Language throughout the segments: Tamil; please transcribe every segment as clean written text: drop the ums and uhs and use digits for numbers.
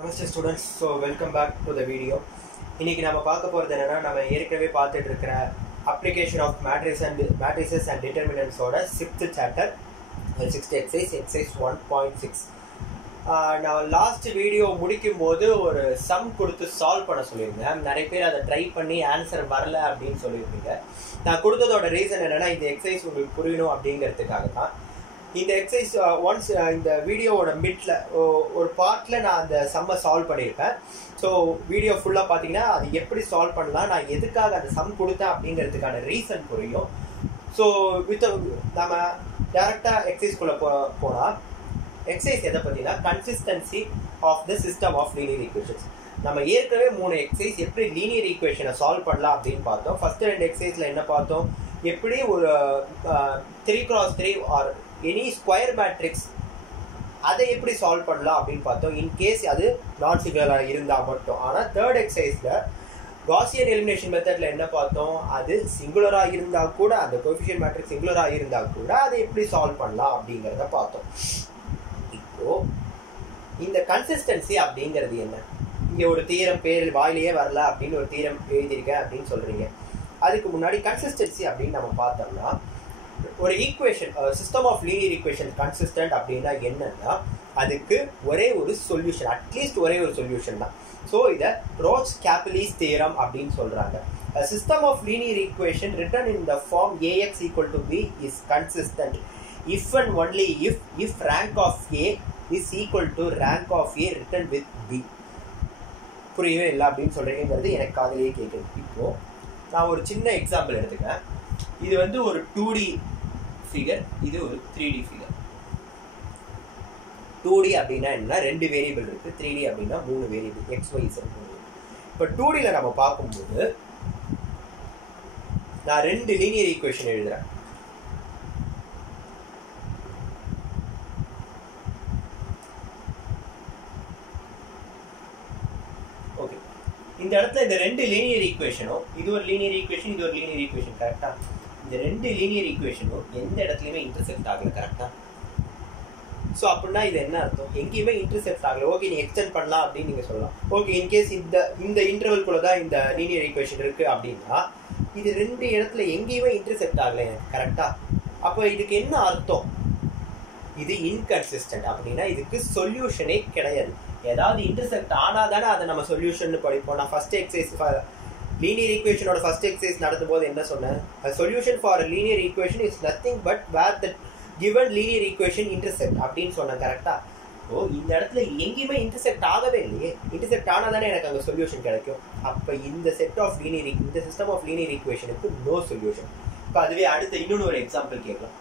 Namaste students, so welcome back to the video. இன்னைக்கு நம்ம பார்க்க போறது என்னன்னா நம்ம ஏற்கனவே பார்த்துட்டு இருக்கிற application of matrices and determinants ஓட 6th chapter 6th exercise 1.6. நான் லாஸ்ட் வீடியோ முடிக்கும் போது ஒரு சம் கொடுத்து சால்வ் பண்ண சொல்லியிருந்தேன். நிறைய பேர் அதை ட்ரை பண்ணி ஆன்சர் வரல அப்படின்னு சொல்லியிருந்தீங்க. நான் கொடுத்ததோட ரீசன் என்னன்னா இந்த எக்ஸசைஸ் உங்களுக்கு புரியணும் அப்படிங்கிறதுக்காக தான். இந்த எக்ஸசைஸ் ஒன்ஸ் இந்த வீடியோவோட மிட்ல ஒரு பார்ட்டில் நான் அந்த சம்மை சால்வ் பண்ணியிருப்பேன். ஸோ வீடியோ ஃபுல்லாக பார்த்தீங்கன்னா அது எப்படி சால்வ் பண்ணலாம், நான் எதுக்காக அந்த சம் கொடுத்தேன் அப்படிங்கிறதுக்கான ரீசன் புரியும். ஸோ நம்ம டேரெக்டாக எக்ஸசைஸ்குள்ளே போனால் எக்ஸசைஸ் எதை பற்றினா consistency of the system of linear equations. நம்ம ஏற்கனவே 3 எக்ஸசைஸ் எப்படி லீனியர் ஈக்குவேஷனை சால்வ் பண்ணலாம் அப்படின்னு பார்த்தோம். ஃபர்ஸ்ட் 2 எக்ஸசைஸில் என்ன பார்த்தோம், எப்படி ஒரு 3x3 or any square matrix அதை எப்படி சால்வ் பண்ணலாம் அப்படின்னு பார்த்தோம், இன்கேஸ் அது நான் சிங்குலராக இருந்தால் மட்டும். ஆனால் தேர்ட் எக்ஸசைஸில் காசியன் எலிமினேஷன் மெத்தடில் என்ன பார்த்தோம், அது சிங்குலராக இருந்தால் கூட அந்த கோஎஃபிஷியன்ட் மேட்ரிக்ஸ் சிங்குலராக இருந்தால் கூட அதை எப்படி சால்வ் பண்ணலாம் அப்படிங்கிறத பார்த்தோம். இப்போ இந்த கன்சிஸ்டன்சி அப்படிங்கிறது என்ன, இங்கே ஒரு தீரம் பேர் வாயிலேயே வரல அப்படின்னு ஒரு தீரம் எழுதியிருக்கேன் அப்படின்னு சொல்கிறீங்க. அதுக்கு முன்னாடி கன்சிஸ்டன்சி அப்படின்னு நம்ம பார்த்தோம்னா ஒரு equation system of linear equation consistent அப்படின்னா என்னன்னா அதுக்கு ஒரே ஒரு சொல்யூஷன், அட்லீஸ்ட் ஒரே ஒரு சொல்யூஷன் தான். ஸோ இதை ரோச்-கேப்பிலிஸ் தியரம் அப்படின்னு சொல்றாங்க. A system of linear equation written in the form ax equal to b is consistent if and only if rank of a is equal to rank of a written with b. புரியவே இல்லை அப்படின்னு சொல்றீங்கிறது எனக்கு காதலியே கேட்குது. இப்போ நான் ஒரு சின்ன எக்ஸாம்பிள் எடுத்துக்கிறேன். இது வந்து ஒரு 2D ஃபிகர், இது ஒரு 3D ஃபிகர். 2D அப்படின்னா என்ன, 2 வேரியபிள் இருக்கு. 3D அப்படின்னா 3 வேரியபிள் எக்ஸ் ஒய் இசட். இப்போ 2Dல நம்ம பார்க்கும்போது நான் 2 லீனியர் ஈக்குவேஷன் எழுதுறேன். ஓகே, இந்த இடத்துல இந்த 2 லீனியர் ஈக்குவேஷனும், இது ஒரு லீனியர் ஈக்குவேஷன், இது ஒரு லீனியர் ஈக்குவேஷன், கரெக்டா? இந்த 2 லீனியர் ஈக்குவேஷனும் எந்த இடத்துலையுமே இன்டர்செக்ட் ஆகல, கரெக்டா? ஸோ அப்படின்னா இது என்ன அர்த்தம், எங்கேயுமே இன்டர்செக்ட் ஆகல. ஓகே, நீ எக்ஸ்டெண்ட் பண்ணலாம் அப்படின்னு நீங்கள் சொல்லலாம். ஓகே, இன்கேஸ் இந்த இன்டர்வல்குள்ள தான் இந்த லீனியர் ஈக்குவேஷன் இருக்கு அப்படின்னா இது 2 இடத்துல எங்கேயுமே இன்டர்செக்ட் ஆகல, கரெக்டா? அப்போ இதுக்கு என்ன அர்த்தம், இது இன்கன்சிஸ்டன்ட். அப்படின்னா இதுக்கு சொல்யூஷனே கிடையாது. ஏதாவது இன்டர்செக்ட் ஆனால் தானே அதை நம்ம சொல்யூஷன் படிப்போம். நான் ஃபர்ஸ்ட் எக்ஸசைஸ் லீனியர் ஈக்குவேஷனோட ஃபர்ஸ்ட் எக்ஸசைஸ் நடத்தும் போது என்ன சொன்னேன், solution for linear equation is nothing but where the given linear equation intersect அப்படின்னு சொன்னேன், கரெக்டா? ஓ, இந்த இடத்துல எங்கேயுமே இன்டர்செக்ட் ஆகவே இல்லையே. இன்டர்செக்ட் ஆனால் தானே எனக்கு அங்கே சொல்யூஷன் கிடைக்கும். அப்போ இந்த செட் ஆஃப் இந்த சிஸ்டம் ஆஃப் லீனியர் ஈக்குவேஷனுக்கு நோ சொல்யூஷன். இப்போ அதுவே அடுத்த இன்னொன்று ஒரு எக்ஸாம்பிள் கேட்கலாம்.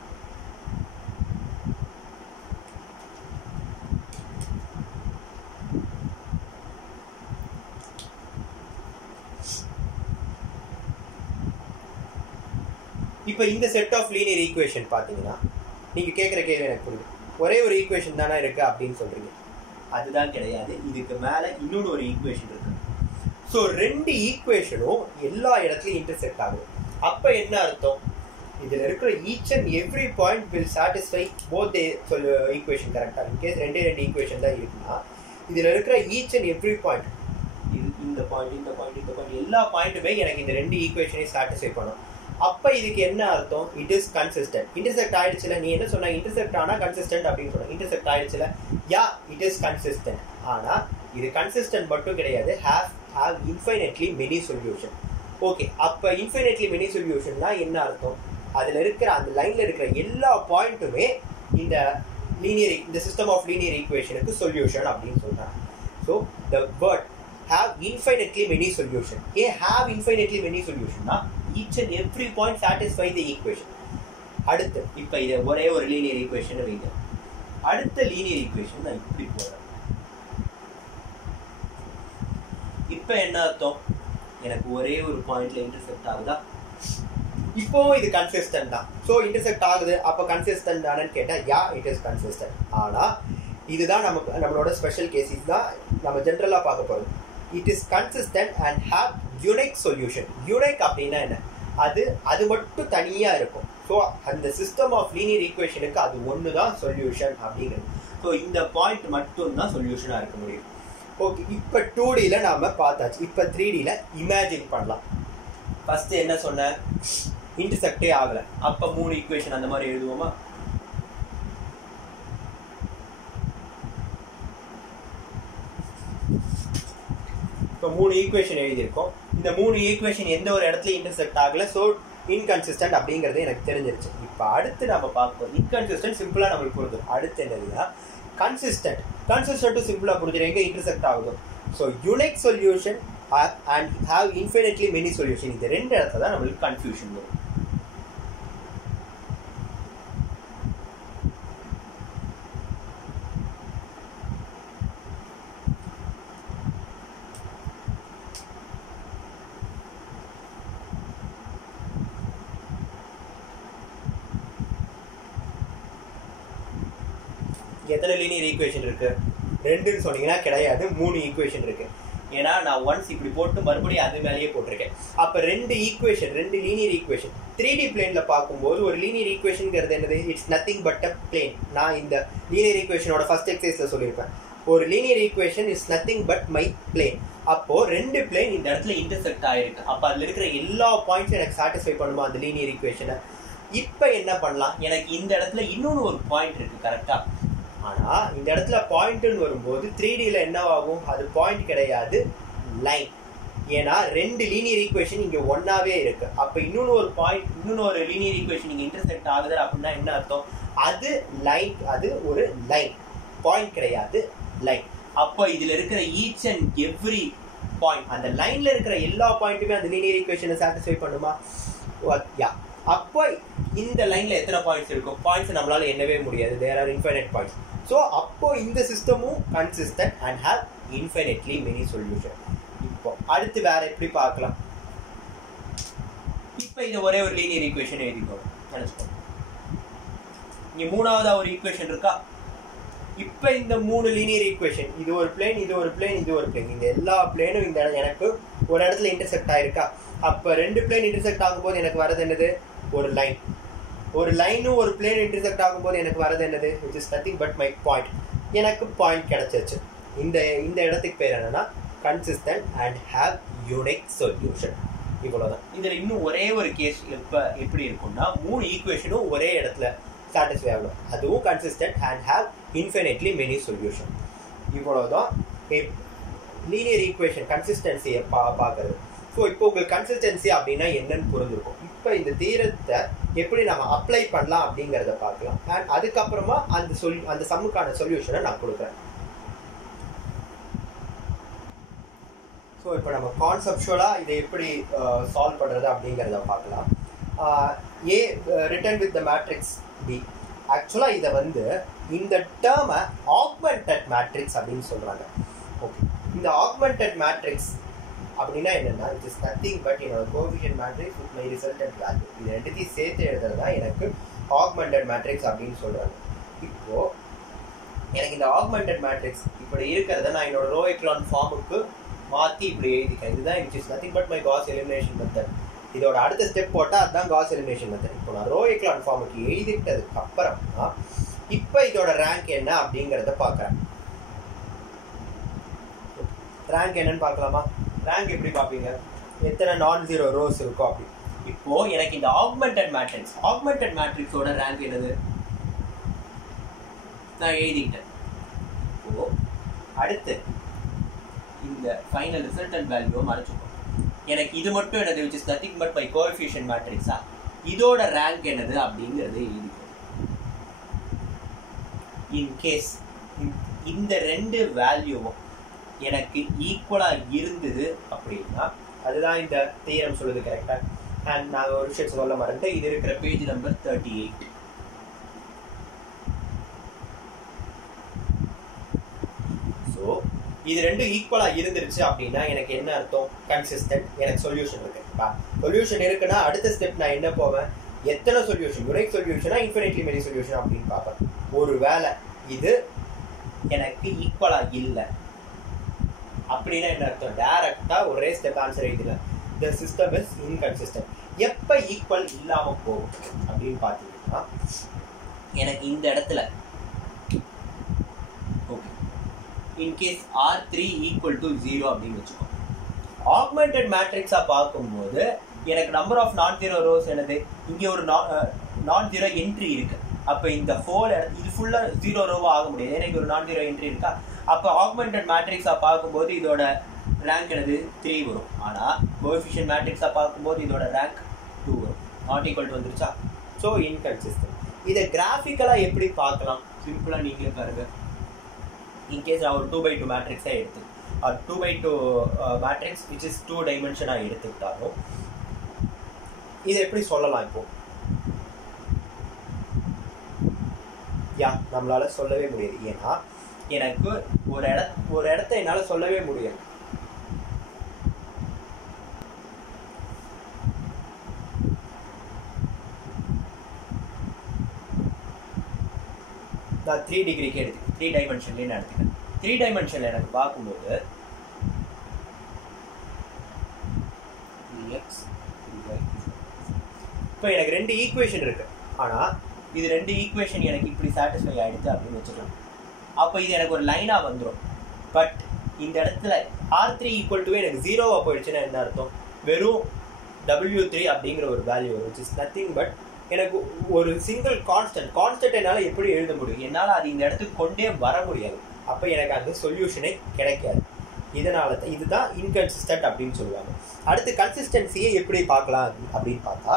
இப்போ இந்த செட் ஆஃப் லீனியர் ஈக்குவேஷன் பார்த்தீங்கன்னா நீங்கள் கேட்குற கேள்வி எனக்கு புரியுது, ஒரே ஒரு ஈக்குவேஷன் தானே இருக்குது அப்படின்னு சொல்கிறீங்க. அதுதான் கிடையாது, இதுக்கு மேலே இன்னொன்று ஒரு ஈக்குவேஷன் இருக்குது. ஸோ 2 ஈக்குவேஷனும் எல்லா இடத்துலையும் இன்டர்செக்ட் ஆகுது. அப்போ என்ன அர்த்தம், இதில் இருக்கிற each and every point will satisfy both equation, கரெக்டாக? இன்கேஸ் 2 ஈக்குவேஷன் தான் இருக்குன்னா இதில் இருக்கிற ஈச் அண்ட் எவ்ரி பாயிண்ட், இந்த பாயிண்ட் எல்லா பாயிண்ட்டுமே எனக்கு இந்த 2 ஈக்குவேஷனையும் சாட்டிஸ்ஃபை பண்ணும். அப்போ இதுக்கு என்ன அர்த்தம், இட் இஸ் கன்சிஸ்டன்ட். இன்டர்செக்ட் ஆயிடுச்சுல, நீ என்ன சொன்ன, இன்டர்செக்ட் ஆனால் கன்சிஸ்டன்ட் அப்படின்னு சொன்ன. இன்டர்செக்ட் ஆயிடுச்சுல, யா இட் இஸ் கன்சிஸ்டன்ட். ஆனால் இது கன்சிஸ்டன்ட் மட்டும் கிடையாது, have infinitely many solution. Okay, அப்போ இன்ஃபைனைட்லி மெனி சொல்யூஷன்னா என்ன அர்த்தம், அதில் இருக்கிற அந்த லைனில் இருக்கிற எல்லா பாயிண்ட்டுமே இந்த சிஸ்டம் ஆஃப் லீனியர் ஈக்குவேஷனுக்கு சொல்யூஷன் அப்படின்னு சொல்கிறாங்க. So the word have infinitely many solution. Have infinitely many solution na each and every point satisfy the equation. அடுத்து இப்போ இதை ஒரே ஒரு லீனியர் ஈக்குவேஷன் வைங்க. அடுத்த லீனியர் ஈக்குவேஷன் நான் இப்படி போடுறேன். இப்போ என்ன அர்த்தம், எனக்கு ஒரே ஒரு பாயிண்ட்ல இன்டர்செக்ட் ஆகுதா, இப்போ இது கன்சிஸ்டன்ட் தான். ஸோ இன்டர்செக்ட் ஆகுது, அப்போ கன்சிஸ்டன்ட் தானேன்னு கேட்டால் யா இட் இஸ் கன்சிஸ்டன்ட். ஆனால் இதுதான் நம்மளோட ஸ்பெஷல் கேஸஸ் தான் நம்ம ஜென்ரலாக பார்க்க போகிறது. It is consistent and have unique solution. Unique அப்படின்னா என்ன, அது மட்டும் தனியாக இருக்கும். ஸோ அந்த சிஸ்டம் ஆஃப் லீனியர் ஈக்குவேஷனுக்கு அது ஒன்று தான் சொல்யூஷன் அப்படிங்கிறது. ஸோ இந்த பாயிண்ட் மட்டும்தான் சொல்யூஷனாக இருக்க முடியும். ஓகே, இப்போ 2Dல நாம பார்த்தாச்சு. இப்போ 3Dல இமேஜின் பண்ணலாம். ஃபர்ஸ்ட் என்ன சொன்ன, இன்டர்செக்டே ஆகலை, அப்போ 3 ஈக்குவேஷன் அந்த மாதிரி எழுதுவோமா? இப்போ 3 ஈக்குவேஷன் எழுதியிருக்கோம். இந்த 3 ஈக்குவேஷன் எந்த ஒரு இடத்துல இன்டர்செக்ட் ஆகலை, ஸோ இன்கன்சிஸ்டன்ட் அப்படிங்கிறது எனக்கு தெரிஞ்சிருச்சு. இப்போ அடுத்து நம்ம பார்ப்போம். இன்கன்சிஸ்டன்ட் சிம்பிளாக நம்மளுக்கு புரிஞ்சிடும். அடுத்து என்னதுன்னா கன்சிஸ்டன்ட். கன்சிஸ்டன்ட்டும் சிம்பிளாக புரிஞ்சிடும், எங்கே இன்டர்செக்ட் ஆகுது. So unique solution and have infinitely many solution, இந்த 2 இடத்துல தான் நம்மளுக்கு கன்ஃபியூஷன் வரும். எத்தனை லீனியர் ஈக்குவேஷன் இருக்கு? 2ன்னு சொன்னீங்கன்னா கிடையாது, 3 ஈக்குவேஷன் இருக்கு. ஏன்னா நான் ஒன்ஸ் இப்படி போட்டு மறுபடியும் அது மேலேயே போட்டிருக்கேன். அப்போ 2 ஈக்குவேஷன், 2 லீனியர் ஈக்குவேஷன். 3D பிளேன்ல பார்க்கும்போது ஒரு லீனியர் ஈக்குவேஷன்ங்கிறது என்னது? It's nothing but a plane. நான் இந்த லீனியர் ஈக்குவேஷனோட ஃபர்ஸ்ட் எக்ஸசைஸ்ல சொல்லியிருப்பேன், ஒரு linear equation is nothing but my plane. அப்போ 2 பிளேன் இந்த இடத்துல இன்டர்செக்ட் ஆயிருக்கு. அப்போ அதுல இருக்கிற எல்லா பாயிண்ட்ஸும் எனக்கு சாட்டிஸ்ஃபை பண்ணுமா அந்த லீனியர் ஈக்குவேஷனை? இப்போ என்ன பண்ணலாம், எனக்கு இந்த இடத்துல இன்னொன்று ஒரு பாயிண்ட் இருக்கு கரெக்டா. ஆனா இந்த இடத்துல பாயிண்ட்னு வரும்போது 3Dல என்னவாகும், அது பாயிண்ட் கிடையாது, லைன். ஏன்னா 2 லீனியர் ஈக்குவேஷன் இங்க ஒன்னாவே இருக்கு. அப்ப இன்னொன்னு ஒரு பாயிண்ட், இன்னொன்னு ஒரு லீனியர் ஈக்குவேஷன் இங்க இன்டர்செக்ட் ஆகுது அப்படின்னா என்ன அர்த்தம்? அது லைன், அது ஒரு லைன், பாயிண்ட் கிடையாது, லைன். அப்ப இதுல இருக்கிற ஈச் அண்ட் எவ்ரி பாயிண்ட், அந்த லைன்ல இருக்கிற எல்லா பாயிண்ட்டுமே அந்த லீனியர் ஈக்குவேஷனை சாட்டிஸ்ஃபை பண்ணுமா? யா. அப்போ இந்த லைன்ல எத்தனை பாயிண்ட்ஸ் இருக்கும்? பாயிண்ட்ஸ் நம்மளால எண்ணவே முடியாது, there are infinite points. So அப்போ இந்த சிஸ்டமும் consistent and have infinitely many solution. இப்போ அடுத்து வேற எப்படி பார்க்கலாம்? இப்போ இந்த ஒரே ஒரு லீனியர் ஈக்குவேஷன் எழுதிக்கோங்க நினைச்சுக்கோங்க. இங்க 3ஆவதா ஒரு ஈக்குவேஷன் இருக்கா? இப்போ இந்த 3 லீனியர் ஈக்குவேஷன், இது ஒரு பிளேன், இது ஒரு பிளேன், இது ஒரு பிளேன், இந்த எல்லா பிளேனும் இந்த எனக்கு ஒரு இடத்துல இன்டர்செக்ட் ஆயிருக்கா? அப்போ 2 பிளேன் இன்டர்செக்ட் ஆகும்போது எனக்கு வரது என்னது? ஒரு லைன். ஒரு லைனும் ஒரு பிளேன் இன்டர்செக்ட் ஆகும்போது எனக்கு வரது என்னது? Which is nothing but my point. எனக்கு பாயிண்ட் கிடைச்சிருச்சு. இந்த இடத்துக்கு பேர் என்னன்னா consistent and have unique solution. இவ்வளவுதான். இதுல இன்னும் ஒரே ஒரு கேஸ் எப்படி இருக்கும்னா 3 ஈக்குவேஷனும் ஒரே இடத்துல சாட்டிஸ்ஃபை ஆகணும், அதுவும் consistent and have infinitely many solution. இவ்வளவுதான் லீனியர் ஈக்குவேஷன் கன்சிஸ்டன்சியை பார்க்கறது. ஸோ இப்போ உங்களுக்கு கன்சிஸ்டன்சி அப்படின்னா என்னன்னு புரிஞ்சிருக்கும். இப்போ இந்த தீரத்தை எப்படி நம்ம அப்ளை பண்ணலாம் அப்படிங்கிறத பார்க்கலாம். அண்ட் அதுக்கப்புறமா அந்த சம்முக்கான சொல்யூஷனை நான் கொடுக்குறேன். ஸோ இப்போ நம்ம கான்செப்சுவலாக இதை எப்படி சால்வ் பண்ணுறது அப்படிங்கிறத பார்க்கலாம். A written with the matrix B. ஆக்சுவலாக இதை இந்த டேர்மை ஆக்மெண்டட் மேட்ரிக்ஸ் அப்படின்னு சொல்கிறாங்க. ஓகே, இந்த ஆக்மெண்டட் மேட்ரிக்ஸ் அப்படின்னா என்னன்னா, இட் இஸ் நத்திங் பட் என்னோட coefficient matrix with my resultant value. இது ரெண்டுத்தையும் சேர்த்து எழுதுறதா எனக்கு ஆக்மெண்டட் மேட்ரிக்ஸ் அப்படின்னு சொல்றாங்க. இப்போ எனக்கு இந்த ஆக்மெண்டட் மேட்ரிக்ஸ் இப்படி இருக்கிறத நான் என்னோட ரோ எக்லான் ஃபார்முக்கு மாற்றி இப்படி எழுதிக்கிறேன். இதுதான் it is nothing but my Gauss elimination method. இதோட அடுத்த ஸ்டெப் போட்டால் அதுதான் காஸ் எலிமினேஷன் மெத்தட். இப்போ நான் ரோ எக்லான் ஃபார்முக்கு எழுதிட்டதுக்கு அப்புறமா இப்போ இதோட ரேங்க் என்ன அப்படிங்கிறத பார்க்குறேன். ரேங்க் என்னன்னு பார்க்கலாமா? ரேங்க் எப்படி பார்ப்பீங்க? எத்தனை நான் ஜீரோ ரோஸ் இருக்கோ அப்படி. இப்போ எனக்கு இந்த ஆக்மெண்டட் மேட்ரிக்ஸோட ரேங்க் என்னது நான் எழுதிக்கிட்டேன். இப்போ அடுத்து இந்த ஃபைனல் ரிசல்டன்ட் வேல்யூவை மறைச்சுக்கோ. எனக்கு இது மட்டும் என்னது? which is nothing but my coefficient மேட்ரிக்ஸா? இதோட ரேங்க் என்னது அப்படிங்கிறது எழுதிக்கோ. இன்கேஸ் இந்த 2 வேல்யூவும் எனக்கு ஈக்குவலா இருந்தது அப்படின்னா அதுதான் இந்த தியரம் சொல்லுது கரெக்டா. அண்ட் நான் ஒரு விஷயம் சொல்ல மறந்துட்டேன், இது இருக்கிற பேஜ் நம்பர் 38. ஸோ இது 2 ஈக்குவலா இருந்துருச்சு அப்படின்னா எனக்கு என்ன அர்த்தம்? கன்சிஸ்டன்ட், எனக்கு சொல்யூஷன் இருக்கு. சொல்யூஷன் இருக்குன்னா அடுத்த ஸ்டெப் நான் என்ன போவேன்? எத்தனை சொல்யூஷன், யூனிக் சொல்யூஷனா இன்ஃபினிட்லி மெனி சொல்யூஷன் அப்படின்னு பார்ப்பேன். ஒரு வேளை இது எனக்கு ஈக்குவலா இல்லை அப்படின்னா என்ன அர்த்தம்? டைரக்டா ஒரே ஸ்டெப் ஆன்சர் எழுதல, தி சிஸ்டம் இஸ் இன்கன்சிஸ்டன்ட். எப்ப ஈக்குவல் இல்லாம போகும் அப்படின்னு பாத்தீங்கன்னா எனக்கு இந்த இடத்துல okay in case R3 equal to 0 அப்படின்னு வச்சுக்கோங்க. Augmented matrix பார்க்கும்போது எனக்கு நம்பர் ஆஃப் நான் ஜீரோ ரோஸ் என்னது, இங்கே ஒரு நான் ஜீரோ என்ட்ரி இருக்கு. அப்போ இந்த ஹோல் இது ஃபுல்லாக ஜீரோ ரோவாக ஆக முடியாது, எனக்கு ஒரு நான் ஜீரோ என்ட்ரி இருக்கா. அப்போ ஆக்மெண்டட் மேட்ரிக்ஸாக பார்க்கும்போது இதோட ரேங்க் என்னது 3 வரும். ஆனால் கோஎஃபிஷியன்ட் மேட்ரிக்ஸாக பார்க்கும்போது இதோட ரேங்க் 2 வரும். நாட் ஈக்குவல் டு வந்துருச்சா. So inconsistent. இதை கிராஃபிக்கலாக எப்படி பார்க்கலாம், சிம்பிளாக நீங்களே பாருங்க. இன்கேஸ் நான் ஒரு 2x2 மேட்ரிக்ஸாக எடுத்து 2x2 மேட்ரிக்ஸ் விச் இஸ் 2 டைமென்ஷனாக எடுத்துக்கிட்டாலும் இதை எப்படி சொல்லலாம். இப்போ நம்மளால சொல்லவே முடியாது. ஏன்னா எனக்கு ஒரு இடத்த என்னால சொல்லவே முடியாது. நான் 3 டிகிரிக்கு எடுத்துக்கேன், 3 டைமென்ஷன்லேயே நான் எடுத்துக்கிறேன். 3 டைமென்ஷனில் எனக்கு பார்க்கும்போது இப்போ எனக்கு 2 ஈக்குவேஷன் இருக்கு. ஆனால் இது 2 ஈக்குவேஷன் எனக்கு இப்படி சாட்டிஸ்ஃபை ஆகிடுச்சு அப்படின்னு வச்சுக்கலாம். அப்போ இது எனக்கு ஒரு லைனாக வந்துடும். பட் இந்த இடத்துல R3 ஈக்குவல் டு எனக்கு 0வாக போயிடுச்சுன்னா என்ன அர்த்தம், வெறும் W3 அப்படிங்கிற ஒரு value which is nothing but எனக்கு ஒரு சிங்கிள் கான்ஸ்டன்ட் என்னால் எப்படி எழுத முடியும், என்னால் அது இந்த இடத்துக்கு கொண்டே வர முடியாது. அப்போ எனக்கு அந்த சொல்யூஷனே கிடைக்காது. இதனால தான் இதுதான் இன்கன்சிஸ்டன்ட் அப்படின்னு சொல்லுவாங்க. அடுத்து கன்சிஸ்டன்சியை எப்படி பார்க்கலாம் அப்படின்னு பார்த்தா,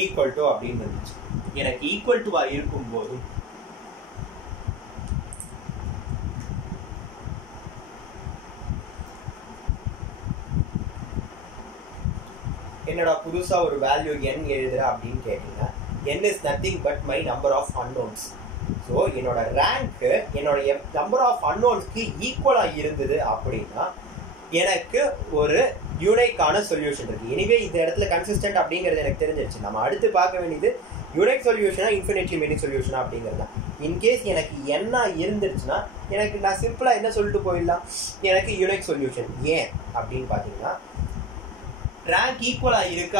ஈக்குவல் டு அப்படின்னு வந்துச்சு. எனக்கு ஈக்குவல் டுவா இருக்கும்போது என்னடா புதுசா ஒரு வேல்யூ n எழுதுற அப்படின்னு கேட்டீங்க. n is nothing but my number of unknowns. So என்னோட ரேங்க் என்னோட நம்பர் ஆஃப் அன்னோன்ஸ்க்கு ஈக்குவலா இருந்தது அப்படின்னா எனக்கு ஒரு யூனிக்கான சொல்யூஷன் இருக்கு. எனிவே இந்த இடத்துல கன்சிஸ்டன்ட் அப்படிங்கிறது எனக்கு தெரிஞ்சிருச்சு. நம்ம அடுத்து பார்க்க வேண்டியது யூனிக் சொல்யூஷனா இன்ஃபினிட்லி மெனி சொல்யூஷனா அப்படிங்கிறது தான். இன்கேஸ் எனக்கு என்ன இருந்துருச்சுன்னா எனக்கு நான் சிம்பிளா என்ன சொல்லிட்டு போயிடலாம், எனக்கு யூனிக் சொல்யூஷன். ஏன் அப்படின்னு பார்த்தீங்கன்னா ரேங்க் ஈக்குவலா இருக்கு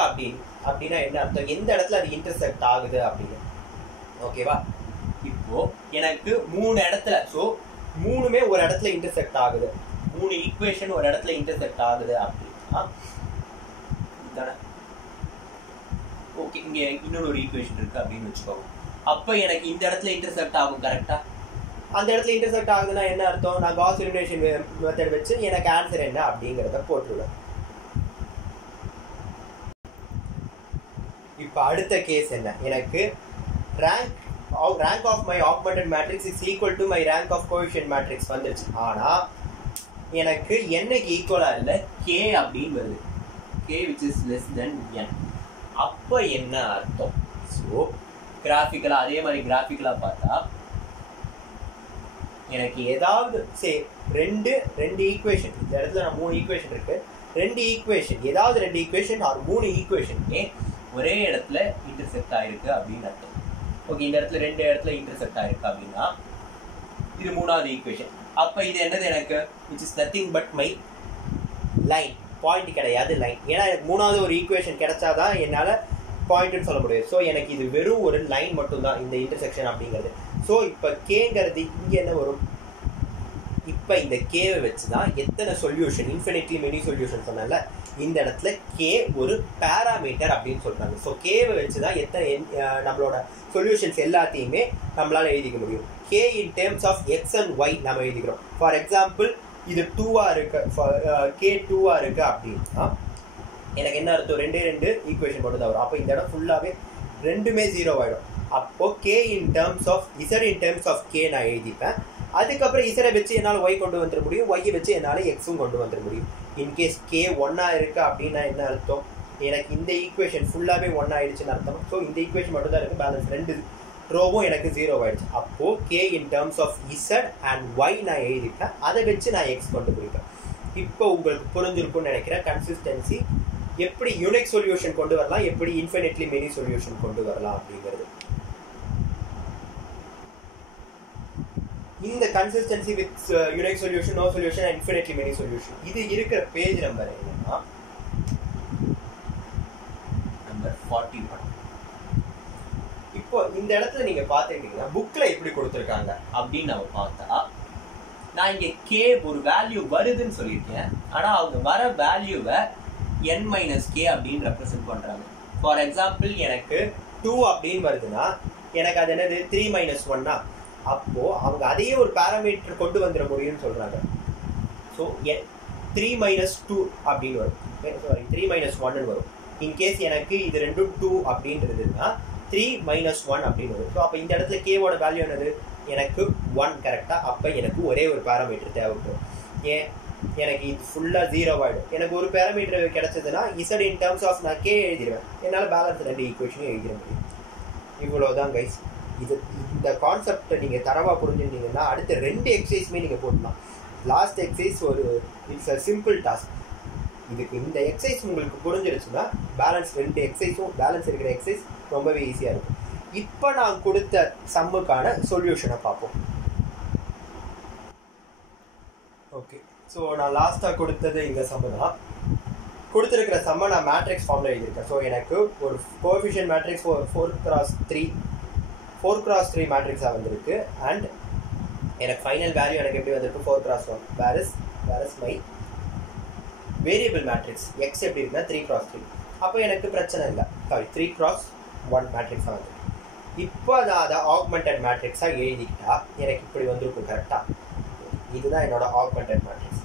அப்படின்னா என்ன அர்த்தம், எந்த இடத்துல அது இன்டர்செக்ட் ஆகுது அப்படின்னு. ஓகேவா. இப்போ எனக்கு 3 இடத்துல, ஸோ 3மே ஒரு இடத்துல இன்டர்செக்ட் ஆகுது, 3 ஈக்குவேஷன் ஒரு இடத்துல இன்டர்செக்ட் ஆகுது அப்படின்னா ஓகே, இங்க இன்னொரு ஒரு ஈக்குவேஷன் இருக்கு அப்படின்னு வச்சுக்கோங்க. அப்ப எனக்கு இந்த இடத்துல இன்டர்செக்ட் ஆகும். கரெக்டா அந்த இடத்துல இன்டர்செக்ட் ஆகுதுன்னா என்ன அர்த்தம், நான் காஸ் எலிமினேஷன் மெத்தட் வச்சு எனக்கு ஆன்சர் என்ன அப்படிங்கிறத போட்டுருவேன். இப்போ அடுத்த கேஸ் என்ன, எனக்கு rank of my augmented matrix is equal to my rank of coefficient matrix வந்துச்சு. ஆனா எனக்கு என்னக்கு ஈக்குவலா இல்லை, k அப்படின்னு வருது, k which is less than n. அப்ப என்ன அர்த்தம், ஸோ கிராஃபிக்கலா அதே மாதிரி கிராஃபிக்கலா பார்த்தா எனக்கு ஏதாவது ரெண்டு ஈக்குவேஷன், இந்த இடத்துல நான் 3 ஈக்குவேஷன் இருக்கு, 2 ஈக்குவேஷன் ஏதாவது 2 ஈக்குவேஷன் ஆர் 3 ஈக்குவேஷனுமே ஒரே இடத்துல இன்டர்செக்ட் ஆயிருக்கு அப்படின்னு அர்த்தம். ஓகே, இந்த இடத்துல 2 இடத்துல இன்டர்செக்ட் ஆயிருக்கு அப்படின்னா இது 3வது ஈக்குவேஷன். அப்ப இது என்னது எனக்கு, which is nothing but my line. Point கிடையாது, லைன். ஏன்னா எனக்கு 3வது ஒரு ஈக்குவேஷன் கிடைச்சாதான் என்னால பாயிண்ட்னு சொல்ல முடியாது. ஸோ எனக்கு இது வெறும் ஒரு லைன் மட்டும்தான் இந்த இன்டர்செக்ஷன் அப்படிங்கிறது. ஸோ இப்போ கேங்கிறது இங்கே என்ன வரும், இப்போ இந்த கேவை வச்சு தான் எத்தனை சொல்யூஷன், இன்ஃபினிட்லி மெனி சொல்யூஷன் சொன்னால இந்த இடத்துல கே ஒரு பேராமீட்டர் அப்படின்னு சொல்றாங்க. ஸோ கேவை வச்சு தான் எத்தனை நம்மளோட சொல்யூஷன்ஸ் எல்லாத்தையுமே நம்மளால எழுதிக்க முடியும். K in terms of X and Y நம்ம எழுதிக்கிறோம். ஃபார் எக்ஸாம்பிள் இது 2வா இருக்கு, கே 2வா இருக்கு அப்படின்னா எனக்கு என்ன அர்த்தம், 2 ஈக்குவேஷன் மட்டும் தான் வரும். அப்போ இந்த இடம் ஃபுல்லாகவே 2மே 0 ஆகிடும். அப்போ K in terms of Z in terms of K நான் எழுதிப்பேன். அதுக்கப்புறம் இசடை வச்சு என்னால் ஒய் கொண்டு வந்துட முடியும், ஒய்யை வச்சு என்னால் எக்ஸும் கொண்டு வந்துட முடியும். இன்கேஸ் கே 1ஆ இருக்கு அப்படின்னா என்ன அர்த்தம், எனக்கு இந்த ஈக்குவேஷன் ஃபுல்லாகவே 1 ஆயிடுச்சுன்னு அர்த்தம். ஸோ இந்த ஈக்குவேஷன் மட்டும் தான் இருக்குது, பேலன்ஸ் 2 ரோவும் எனக்கு 0 ஆயிடுச்சு. அப்போது K in terms of Z and Y நான் எழுதிப்பேன், அதை வச்சு நான் எக்ஸ் கொண்டு போயிருப்பேன். இப்போ உங்களுக்கு புரிஞ்சிருக்கும்னு நினைக்கிறேன் கன்சிஸ்டன்சி எப்படி யூனிக் சொல்யூஷன் கொண்டு வரலாம், எப்படி இன்ஃபினிட்லி மெனி சொல்யூஷன் கொண்டு வரலாம் அப்படிங்கிறது. இந்த consistency with unique solution, no solution and infinitely many solution இது இருக்கிற பேஜ் நம்பர் என்னன்னா நம்பர் 41. இப்போ இந்த இடத்துல நீங்க பாத்துக்கிட்டீங்கன்னா புக்ல எப்படி கொடுத்துருக்காங்க அப்படின்னு நம்ம பார்த்தா, நான் இங்க கே ஒரு வேல்யூ வருதுன்னு சொல்லியிருக்கேன். ஆனா அவங்க வர வேல்யூவை n-k அப்படின்னு ரெப்ரசென்ட் பண்றாங்க. ஃபார் எக்ஸாம்பிள் எனக்கு 2 அப்படின்னு வருதுன்னா எனக்கு அது என்னது 3 - 1 அப்போ அவங்க அதையே ஒரு பேராமீட்டர் கொண்டு வந்துட முடியும்னு சொல்றாங்க. ஸோ 3 - 2 அப்படின்னு வரும், சாரி 3 - 1 வரும். இன்கேஸ் எனக்கு இது ரெண்டும் 2 அப்படின்றதுன்னா 3 - 1 அப்படின்னு வரும். ஸோ அப்போ இந்த இடத்துல கேவோட வேல்யூ என்னது, எனக்கு 1 கரெக்டாக. அப்போ எனக்கு ஒரே ஒரு பேராமீட்டர் தேவைப்படும். ஏன் எனக்கு இது ஃபுல்லாக 0 ஆகிடும். எனக்கு ஒரு பேராமீட்டர் கிடைச்சதுன்னா இசட் இன் டர்ம்ஸ் ஆஃப் நான் கே எழுதிடுவேன். என்னால் பேலன்ஸ் 2 ஈக்குவேஷனையும் எழுதிட முடியும். இவ்வளோதான் கைஸ். இந்த கான்செப்டை நீங்கள் தரவாக புரிஞ்சுருந்தீங்கன்னா அடுத்த 2 எக்ஸசைஸுமே நீங்கள் போடலாம். லாஸ்ட் எக்ஸசைஸ் ஒரு இட்ஸ் அ சிம்பிள் டாஸ்க். இதுக்கு இந்த எக்ஸசைஸ் உங்களுக்கு புரிஞ்சிருச்சுன்னா பேலன்ஸ் 2 எக்ஸசைஸும் பேலன்ஸ் இருக்கிற எக்ஸசைஸ் ரொம்பவே ஈஸியாக இருக்கும். இப்போ நான் கொடுத்த சம்முக்கான சொல்யூஷனை பார்ப்போம். ஓகே, ஸோ நான் லாஸ்ட்டாக கொடுத்தது இந்த சம்மு தான். கொடுத்துருக்கிற சம்மை நான் மேட்ரிக்ஸ் ஃபார்மில் எழுதியிருக்கேன். ஸோ எனக்கு ஒரு கோஎஃபிஷியன்ட் மேட்ரிக்ஸ் 4x3 மேட்ரிக்ஸாக வந்திருக்கு. அண்ட் எனக்கு ஃபைனல் வேல்யூ எனக்கு எப்படி வந்திருக்கு 4x1. Where is my variable matrix X எப்படி இருக்குன்னா 3x3. அப்போ எனக்கு பிரச்சனை இல்லை, சாரி 3x1 மேட்ரிக்ஸாக வந்துருக்கு. இப்போ நான் அதை ஆக்மெண்டட் மேட்ரிக்ஸாக எழுதிக்கிட்டா எனக்கு இப்படி வந்திருக்கும் கரெக்டாக. இதுதான் என்னோட ஆக்மெண்டட் மேட்ரிக்ஸ்.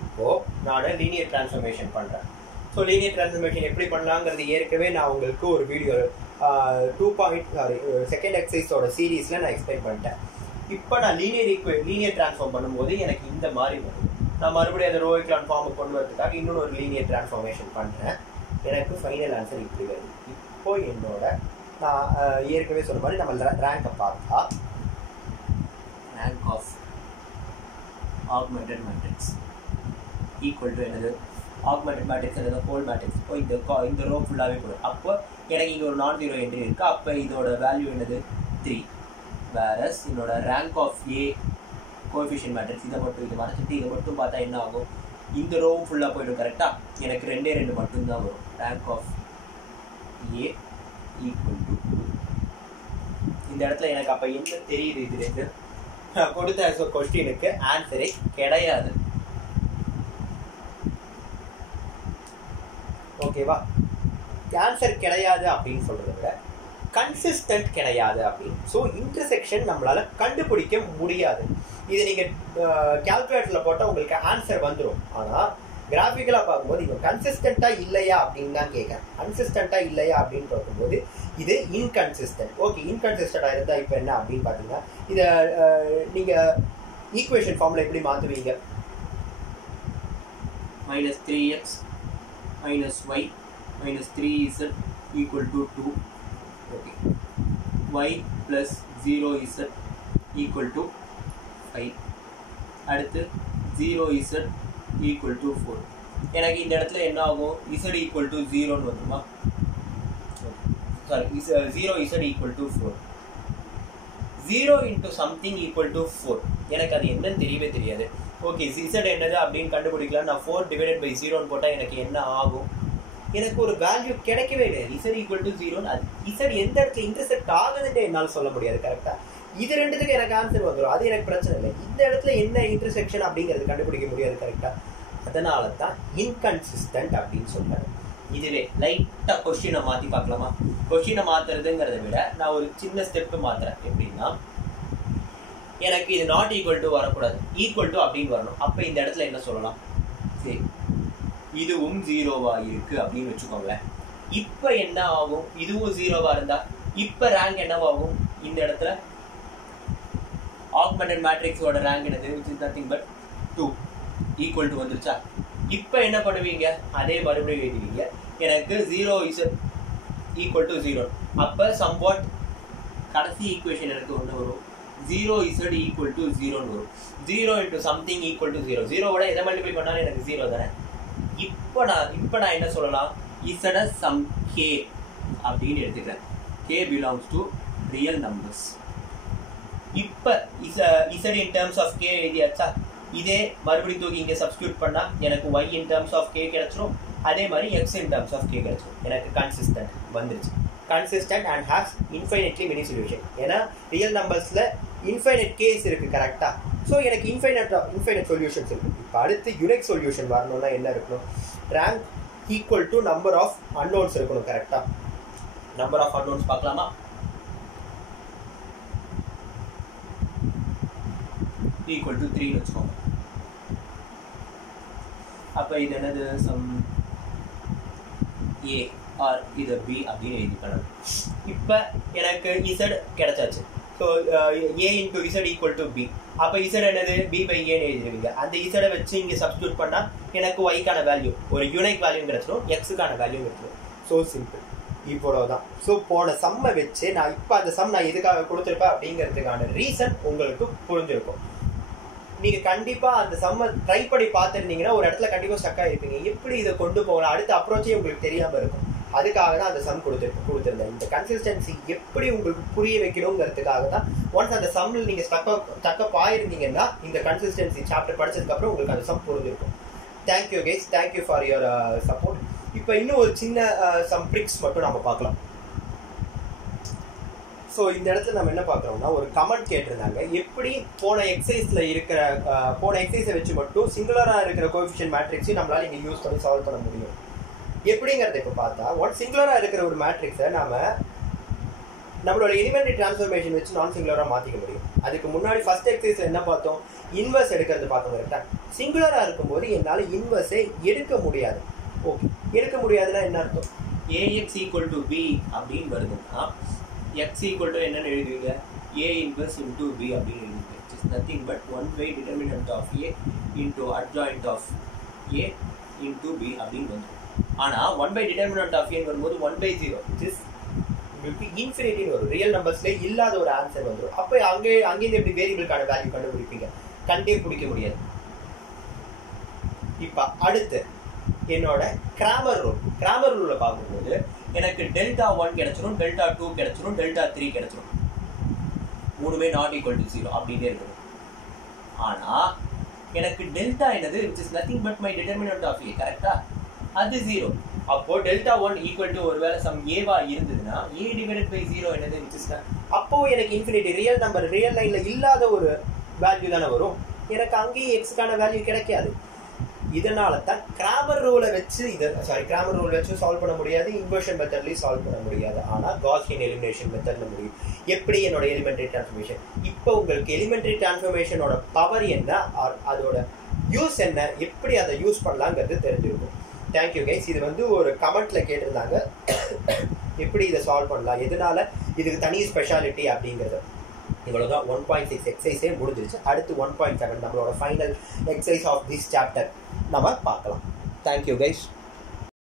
இப்போது நான் லீனியர் டிரான்ஸ்ஃபர்மேஷன் பண்ணுறேன். ஸோ லீனியர் டிரான்ஸ்ஃபர்மேஷன் எப்படி பண்ணலாங்கிறது ஏற்கனவே நான் உங்களுக்கு ஒரு வீடியோ 2.2 எக்ஸசைஸோட சீரீஸில் நான் எக்ஸ்பிளைன் பண்ணிட்டேன். இப்போ நான் லீனியர் டிரான்ஸ்ஃபார்ம் பண்ணும்போது எனக்கு இந்த மாதிரி வரும். நான் மறுபடியும் அந்த ரோ எக்லான் ஃபார்முக்கு கொண்டு வரதுக்காக இன்னொன்று ஒரு லீனியர் டிரான்ஸ்ஃபார்மேஷன் பண்ணுறேன். எனக்கு ஃபைனல் ஆன்சர் இப்படி வருது. இப்போ என்னோட நான் ஏற்கனவே சொன்ன மாதிரி நம்ம ரேங்கை பார்த்தா rank of augmented matrix equal to என்னது, ஆக்மெண்டட் மேட்ரிக்ஸ் என்னது ஹோல் மேட்ரிக்ஸ். இப்போ இந்த ரோ ஃபுல்லாகவே போடும். அப்போ எனக்கு இங்கே ஒரு நான் ஜீரோ என்ட்ரி இருக்குது. அப்போ இதோட வேல்யூ என்னது 3. வேரஸ் என்னோட rank of A coefficient matrix இதை மறைச்சிட்டு இதை மட்டும் பார்த்தா என்ன ஆகும், இந்த ரோவும் ஃபுல்லாக போய்டும் கரெக்டாக. எனக்கு 2 மட்டும்தான் வரும். Rank of A equal to 2. இந்த இடத்துல எனக்கு அப்போ என்ன தெரியுது, இதுலேருந்து நான் கொடுத்த கொஸ்டினுக்கு ஆன்சரே கிடையாது. ஓகேவா? ஆன்சர் கிடையாது அப்படின்னு சொல்றதை விட கன்சிஸ்டன்ட் கிடையாது அப்படின்னு. ஸோ இன்டர்செக்ஷன் நம்மளால கண்டுபிடிக்க முடியாது. இது நீங்க கால்குலேட்டர்ல போட்டால் உங்களுக்கு ஆன்சர் வந்துடும். ஆனால் கிராஃபிக்கலாக பார்க்கும்போது இவங்க கன்சிஸ்டண்டா இல்லையா அப்படின்னு தான் கேட்குறேன். கன்சிஸ்டண்டா இல்லையா அப்படின்னு பார்க்கும்போது இது இன்கன்சிஸ்டன்ட். ஓகே, இன்கன்சிஸ்டண்டா இருந்தால் இப்போ என்ன அப்படின்னு பார்த்தீங்கன்னா இதை நீங்கள் ஈக்குவேஷன் ஃபார்மில் எப்படி மாற்றுவீங்க? -3x - y - 3z = 2. Okay, y + 0z = 5. அடுத்து 0z = 4. எனக்கு இந்த இடத்துல என்ன ஆகும், z = 0ன்னு வந்துமா? Sorry, 0z = 4. 0 into something = 4. எனக்கு அது என்னன்னு தெரியவே தெரியாது. ஓகே, z என்னது அப்படின்னு கண்டுபிடிக்கலாம். நான் 4/0ன்னு போட்டால் எனக்கு என்ன ஆகும்? எனக்கு ஒரு வேல்யூ கிடைக்கவே இல்லை. z = 0. அது z எந்த இடத்துல இன்டர்செக்ட் ஆகுதுன்னு என்னால் சொல்ல முடியாது கரெக்டாக. இது ரெண்டுத்துக்கு எனக்கு ஆன்சர் வந்துடும், அது எனக்கு பிரச்சனை இல்லை. இந்த இடத்துல என்ன இன்டர்செக்ஷன் அப்படிங்கிறது கண்டுபிடிக்க முடியாது கரெக்டாக. அதனால தான் இன்கன்சிஸ்டன்ட் அப்படின்னு சொல்றாங்க. இதுவே லைட்டாக கொஸ்டினை மாற்றி பார்க்கலாமா? கொஸ்டினை மாற்றுறதுங்கிறத விட நான் ஒரு சின்ன ஸ்டெப்பு மாற்றுறேன். எப்படின்னா எனக்கு இது நாட் ஈக்குவல் டு வரக்கூடாது, ஈக்குவல் டு அப்படின்னு வரணும். அப்போ இந்த இடத்துல என்ன சொல்லலாம், சரி இதுவும் 0வா இருக்கு அப்படின்னு வச்சுக்கோங்களேன். இப்போ என்ன ஆகும், இதுவும் 0வா இருந்தா இப்போ ரேங்க் என்னவாகும்? இந்த இடத்துல ஆக்மெண்டட் மேட்ரிக்ஸோட ரேங்க் என்னது, which is nothing but 2 equal to வந்துருச்சா? இப்போ என்ன பண்ணுவீங்க, அதே மறுபடியும் எழுதுவீங்க. எனக்கு 0z = 0. அப்போ சம்வாட் கடைசி ஈக்குவேஷன் எனக்கு ஒன்று வரும், 0z = 0ன்னு வரும். 0 into something = 0. 0வோட எதை மல்டிப்ளை பண்ணாலும் எனக்கு 0 தானே. இப்போ நான் என்ன சொல்லலாம், z சம் k அப்படின்னு எடுத்துக்கிறேன். k belongs to real numbers. இப்போ z in terms of k எழுதியாச்சா? இதே மறுபடியும் தூக்கி இங்கே சப்ஸ்டியூட் பண்ணால் எனக்கு y in terms of k கிடைச்சிரும். அதே மாதிரி x in terms of k கிடைச்சிரும். எனக்கு கன்சிஸ்டன்ட் வந்துருச்சு. Consistent and has infinitely many solution. ஏன்னா ரியல் நம்பர்ஸில் இன்ஃபைனைட் கேஸ் இருக்குது கரெக்டாக. ஸோ எனக்கு இன்ஃபைனைட் சொல்யூஷன்ஸ் இருக்குது. இப்போ அடுத்து யூனிக் சொல்யூஷன் வரணும்னா என்ன இருக்கணும்? Rank equal to number of unknowns இருக்கணும் கரெக்டாக. நம்பர் ஆஃப் அன்னோன்ஸ் பார்க்கலாமா? ஈக்குவல் டு 3 வச்சுக்கோங்க. அப்போ இது என்னது? சம் ஏ ஆர் இது பி அப்படின்னு எழுதிக்கணும். இப்போ எனக்கு இசட் கிடைச்சாச்சு. So A into Z equal to B. அப்போ இசட் என்னது? பி பை ஏன்னு எழுதிருவீங்க. அந்த இசடை வச்சு இங்கே சப்ஸ்டியூட் பண்ணால் எனக்கு ஒய்க்கான வேல்யூ ஒரு யூனிக் வேல்யூ கிடைச்சிடும், எக்ஸுக்கான வேல்யூ கிடைச்சிடும். ஸோ சிம்பிள், இவ்வளோதான். ஸோ போன சம்மை வச்சு நான் இப்போ அந்த சம் நான் எதுக்காக கொடுத்துருப்பேன் அப்படிங்கிறதுக்கான ரீசன் உங்களுக்கு புரிஞ்சிருக்கும். நீங்கள் கண்டிப்பாக அந்த சம்மை ட்ரை பண்ணி பார்த்துருந்தீங்கன்னா ஒரு இடத்துல கண்டிப்பாக ஸ்டக்காக இருப்பீங்க. எப்படி இதை கொண்டு போகலாம், அடுத்த அப்ரோச்சே உங்களுக்கு தெரியாமல் இருக்கும். அதுக்காக தான் அந்த சம் கொடுத்துருந்தேன். இந்த கன்சிஸ்டன்சி எப்படி உங்களுக்கு புரிய வைக்கணுங்கிறதுக்காக தான். ஒன்ஸ் அந்த சம்மில் நீங்கள் ஸ்டக்கப் ஆயிருந்தீங்கன்னா இந்த கன்சிஸ்டன்சி சாப்டர் படிச்சதுக்கப்புறம் உங்களுக்கு அந்த சம் புரிஞ்சிருக்கும். Thank you guys, thank you for your support. இப்போ இன்னும் ஒரு சின்ன சம் ட்ரிக்ஸ் மட்டும் நம்ம பார்க்கலாம். ஸோ இந்த இடத்துல நம்ம என்ன பார்க்குறோம்னா, ஒரு கமெண்ட் கேட்டிருந்தாங்க, எப்படி போன எக்ஸசைஸை வச்சு மட்டும் சிங்குலராக இருக்கிற கோஎஃபிஷியன்ட் மேட்ரிக்ஸையும் நம்மளால இங்கே யூஸ் பண்ணி சால்வ் பண்ண முடியும் எப்படிங்கிறத இப்போ பார்த்தா, சிங்குலராக இருக்கிற ஒரு மேட்ரிக்ஸை நம்மளோட எலிமெண்ட்ரி டிரான்ஸ்ஃபர்மேஷன் வச்சு நான் சிங்குலராக மாற்றிக்க முடியும். அதுக்கு முன்னாடி ஃபர்ஸ்ட் எக்ஸசைஸில் என்ன பார்த்தோம்? இன்வர்ஸ் எடுக்கிறது பார்த்தோம் கரெக்டாக. சிங்குலராக இருக்கும்போது என்னால் இன்வர்ஸை எடுக்க முடியாது. ஓகே, எடுக்க முடியாதுன்னா என்ன அர்த்தம்? ஏஎக்ஸ் ஈக்குவல் டு பி அப்படின்னு வருதுன்னா x equal to என்னன்னு எழுதுவீங்க? a inverse into b அப்படின்னு எழுதுவீங்க. It is nothing but 1 by determinant of a into adjoint of a into b அப்படின்னு வந்துடும். ஆனால் 1 by determinant of a வரும்போது 1 by 0 which is உங்களுக்கு இன்ஃபினிட்டின்னு வரும். ரியல் நம்பர்ஸ்லேயே இல்லாத ஒரு ஆன்சர் வந்துடும். அப்போ அங்கேருந்து எப்படி வேரியபிளுக்கான வேல்யூ கண்டுபிடிப்பீங்க? கண்டே பிடிக்க முடியாது. இப்போ அடுத்து என்னோட கிராமர் ரூலை பார்க்கும்போது எனக்கு டெல்டா 1 கிடைச்சிரும், டெல்டா 2 கிடைச்சிரும், டெல்டா 3 கிடைச்சிரும். மூணுமே நாட் ஈக்குவல் டு 0 அப்படின்னே இருக்குது. ஆனால் எனக்கு டெல்டா என்னது? Which is nothing but my determinant of A கரெக்டா? அது 0. அப்போ டெல்டா 1 ஈக்குவல் டு ஒருவேளை சம் ஏவா இருந்ததுன்னா ஏ டிவைடட் பை 0 என்னது? விச் இஸ் அப்போ எனக்கு இன்ஃபினிட்டி ரியல் நம்பர் ரியல் லைன்ல இல்லாத ஒரு வேல்யூ தானே வரும். எனக்கு அங்கேயே எக்ஸுக்கான வேல்யூ கிடைக்காது. இதனால தான் கிராமர் ரூலை வச்சு சால்வ் பண்ண முடியாது, இன்வர்ஷன் மெத்தட்லையும் சால்வ் பண்ண முடியாது. ஆனால் காஸியன் எலிமினேஷன் மெத்தட்ல முடியும். எப்படி என்னோட எலிமெண்ட்ரி டிரான்ஸ்ஃபர்மேஷன்? இப்போ உங்களுக்கு எலிமெண்ட்ரி டிரான்ஸ்ஃபர்மேஷனோட பவர் என்ன, அதோட யூஸ் என்ன, எப்படி அதை யூஸ் பண்ணலாங்கிறது தெரிஞ்சிருக்கும். Thank you guys. இது ஒரு கமெண்ட்ல கேட்டிருந்தாங்க, எப்படி இதை சால்வ் பண்ணலாம், எதனால இதுக்கு தனி ஸ்பெஷாலிட்டி அப்படிங்கிறது. இவ்வளோதான். 1.6 எக்ஸசைஸே முடிஞ்சிருச்சு. அடுத்து 1.7 நம்மளோட final exercise of this chapter நம்ம பார்க்கலாம். Thank you guys.